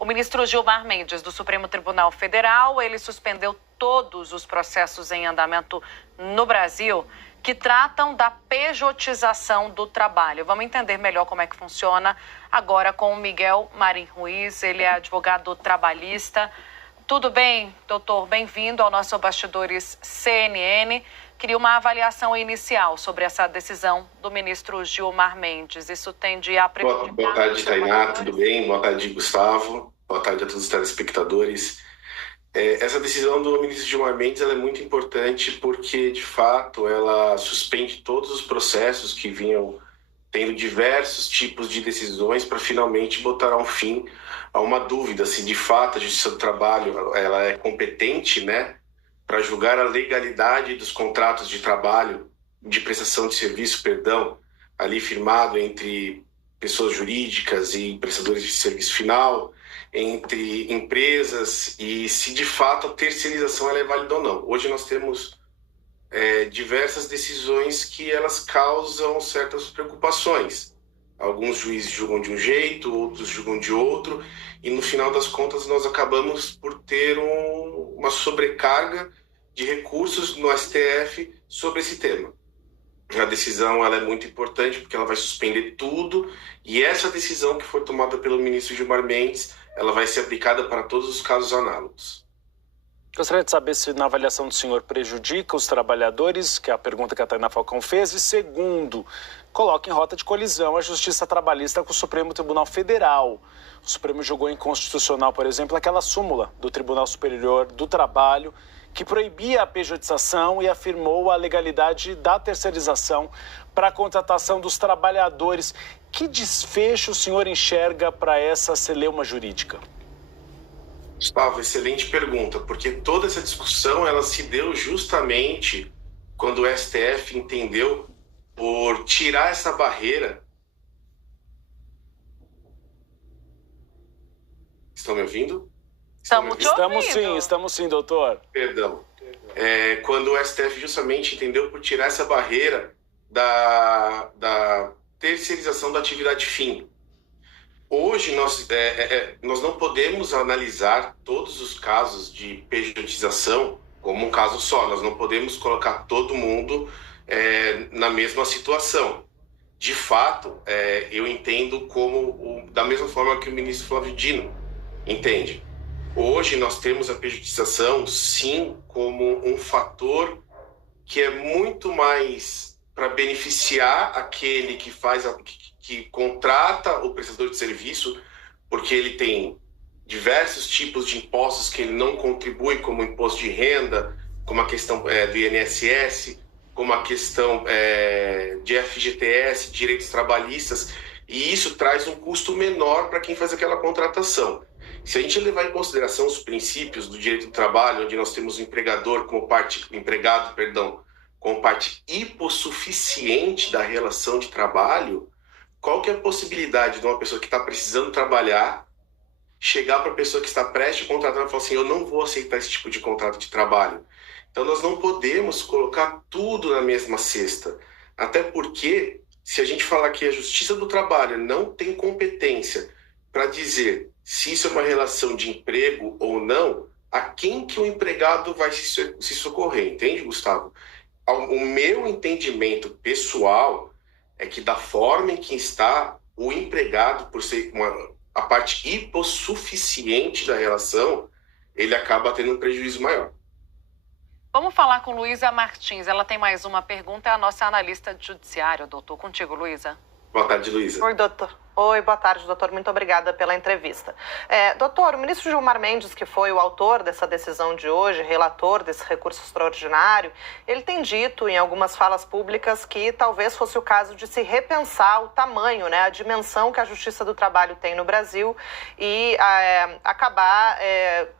O ministro Gilmar Mendes, do Supremo Tribunal Federal, ele suspendeu todos os processos em andamento no Brasil que tratam da pejotização do trabalho. Vamos entender melhor como é que funciona agora com o Miguel Marim Ruiz, ele é advogado trabalhista. Tudo bem, doutor? Bem-vindo ao nosso Bastidores CNN. Queria uma avaliação inicial sobre essa decisão do ministro Gilmar Mendes. Isso tende a prejudicar... Boa tarde, Tainá. Tudo bem? Boa tarde, Gustavo. Boa tarde a todos os telespectadores. Essa decisão do ministro Gilmar Mendes ela é muito importante porque, de fato, ela suspende todos os processos que vinham tendo diversos tipos de decisões para finalmente botar um fim a uma dúvida se, de fato, a Justiça do Trabalho ela é competente, né, para julgar a legalidade dos contratos de trabalho, de prestação de serviço, ali firmado entre pessoas jurídicas e prestadores de serviço final, entre empresas, e se de fato a terceirização ela é válida ou não. Hoje nós temos diversas decisões que elas causam certas preocupações. Alguns juízes julgam de um jeito, outros julgam de outro, e no final das contas nós acabamos por ter uma sobrecarga de recursos no STF sobre esse tema. A decisão ela é muito importante porque ela vai suspender tudo, e essa decisão que foi tomada pelo ministro Gilmar Mendes, ela vai ser aplicada para todos os casos análogos. Gostaria de saber se na avaliação do senhor prejudica os trabalhadores, que é a pergunta que a Tainá Falcão fez, e segundo, coloca em rota de colisão a Justiça Trabalhista com o Supremo Tribunal Federal. O Supremo julgou inconstitucional, por exemplo, aquela súmula do Tribunal Superior do Trabalho que proibia a pejotização e afirmou a legalidade da terceirização para a contratação dos trabalhadores. Que desfecho o senhor enxerga para essa celeuma jurídica? Gustavo, excelente pergunta, porque toda essa discussão ela se deu justamente quando o STF entendeu por tirar essa barreira. Estão me ouvindo? Estamos sim, doutor. Perdão. Quando o STF justamente entendeu por tirar essa barreira da terceirização da atividade fim. Hoje nós não podemos analisar todos os casos de pejotização como um caso só. Nós não podemos colocar todo mundo na mesma situação. De fato, eu entendo da mesma forma que o ministro Flávio Dino entende. Hoje nós temos a pejotização, sim, como um fator que é muito mais para beneficiar aquele que contrata o prestador de serviço, porque ele tem diversos tipos de impostos que ele não contribui, como o imposto de renda, como a questão do INSS, como a questão de FGTS, direitos trabalhistas, e isso traz um custo menor para quem faz aquela contratação. Se a gente levar em consideração os princípios do direito do trabalho, onde nós temos o empregado como parte hipossuficiente da relação de trabalho, qual que é a possibilidade de uma pessoa que está precisando trabalhar chegar para a pessoa que está prestes a contratar e falar assim, eu não vou aceitar esse tipo de contrato de trabalho? Então nós não podemos colocar tudo na mesma cesta, até porque se a gente falar que a Justiça do Trabalho não tem competência para dizer se isso é uma relação de emprego ou não, a quem que o empregado vai se socorrer, entende, Gustavo? O meu entendimento pessoal é que da forma em que está o empregado, por ser a parte hipossuficiente da relação, ele acaba tendo um prejuízo maior. Vamos falar com Luísa Martins. Ela tem mais uma pergunta, é a nossa analista de judiciário, doutor. Contigo, Luísa. Boa tarde, Luísa. Oi, doutor. Oi, boa tarde, doutor. Muito obrigada pela entrevista. Doutor, o ministro Gilmar Mendes, que foi o autor dessa decisão de hoje, relator desse recurso extraordinário, ele tem dito em algumas falas públicas que talvez fosse o caso de se repensar o tamanho, né, a dimensão que a Justiça do Trabalho tem no Brasil e acabar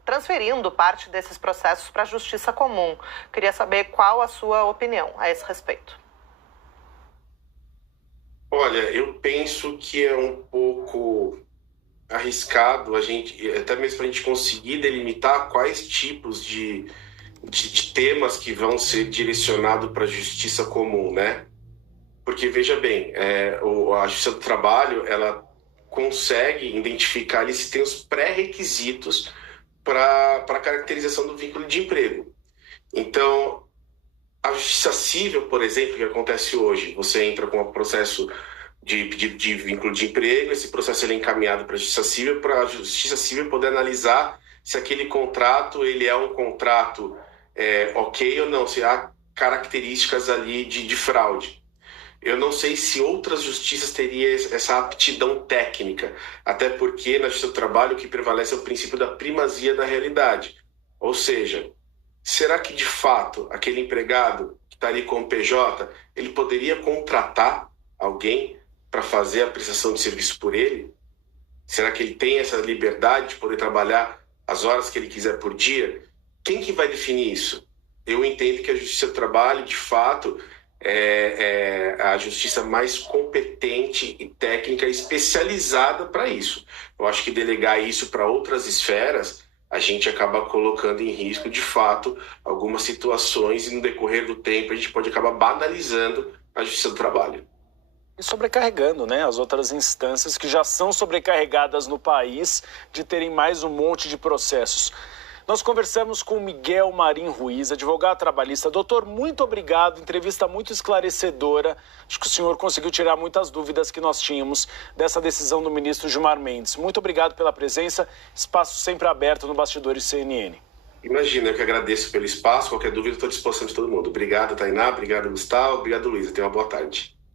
transferindo parte desses processos para a Justiça Comum. Queria saber qual a sua opinião a esse respeito. Olha, eu penso que é um pouco arriscado até mesmo para a gente conseguir delimitar quais tipos de temas que vão ser direcionados para a justiça comum, né? Porque, veja bem, a Justiça do Trabalho, ela consegue identificar ali se tem os pré-requisitos para a caracterização do vínculo de emprego. Então, a justiça civil, por exemplo, que acontece hoje, você entra com um processo de pedido de vínculo de emprego, esse processo ele é encaminhado para a justiça civil poder analisar se aquele contrato ele é um contrato ok ou não, se há características ali de fraude. Eu não sei se outras justiças teriam essa aptidão técnica, até porque na justiça do trabalho o que prevalece é o princípio da primazia da realidade. Ou seja, será que de fato aquele empregado que está ali com o PJ, ele poderia contratar alguém para fazer a prestação de serviço por ele? Será que ele tem essa liberdade de poder trabalhar as horas que ele quiser por dia? Quem que vai definir isso? Eu entendo que a Justiça do Trabalho, de fato, é a justiça mais competente e técnica especializada para isso. Eu acho que delegar isso para outras esferas, a gente acaba colocando em risco, de fato, algumas situações e no decorrer do tempo a gente pode acabar banalizando a Justiça do Trabalho. E sobrecarregando, né, as outras instâncias que já são sobrecarregadas no país de terem mais um monte de processos. Nós conversamos com Miguel Marim Ruiz, advogado trabalhista. Doutor, muito obrigado, entrevista muito esclarecedora. Acho que o senhor conseguiu tirar muitas dúvidas que nós tínhamos dessa decisão do ministro Gilmar Mendes. Muito obrigado pela presença, espaço sempre aberto no Bastidores CNN. Imagina, eu que agradeço pelo espaço, qualquer dúvida estou à disposição de todo mundo. Obrigado, Tainá, obrigado, Gustavo, obrigado, Luísa. Tenha uma boa tarde.